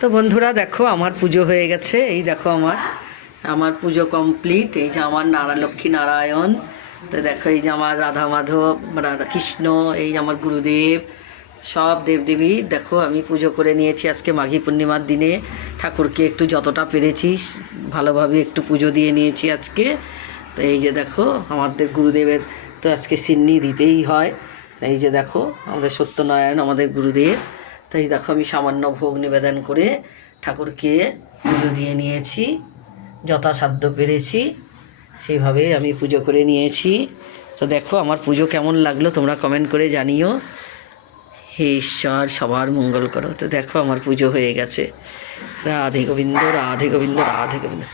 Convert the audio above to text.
তো বন্ধুরা দেখো আমার পুজো হয়ে গেছে। এই দেখো আমার পুজো কমপ্লিট। এই যে আমার লক্ষ্মী নারায়ণ। তো দেখো এই যে আমার রাধা মাধব, রাধা কৃষ্ণ, এই যে আমার গুরুদেব, সব দেবদেবী দেখো আমি পুজো করে নিয়েছি আজকে মাঘী পূর্ণিমার দিনে। ঠাকুরকে একটু যতটা পেরেছি ভালোভাবে একটু পুজো দিয়ে নিয়েছি আজকে। তো এই যে দেখো আমাদের গুরুদেবের তো আজকে সিন্নি দিতেই হয়। এই যে দেখো আমাদের সত্যনারায়ণ আমাদের গুরুদেব। তাই দেখো আমি সামান্য ভোগ নিবেদন করে ঠাকুরকে পুজো দিয়ে নিয়েছি, যথাসাধ্য পেরেছি সেইভাবে আমি পুজো করে নিয়েছি। তো দেখো আমার পুজো কেমন লাগলো তোমরা কমেন্ট করে জানিও। হে ঈশ্বর সবার মঙ্গল করো। তো দেখো আমার পুজো হয়ে গেছে। রাধে গোবিন্দ রাধে গোবিন্দ রাধে গোবিন্দ।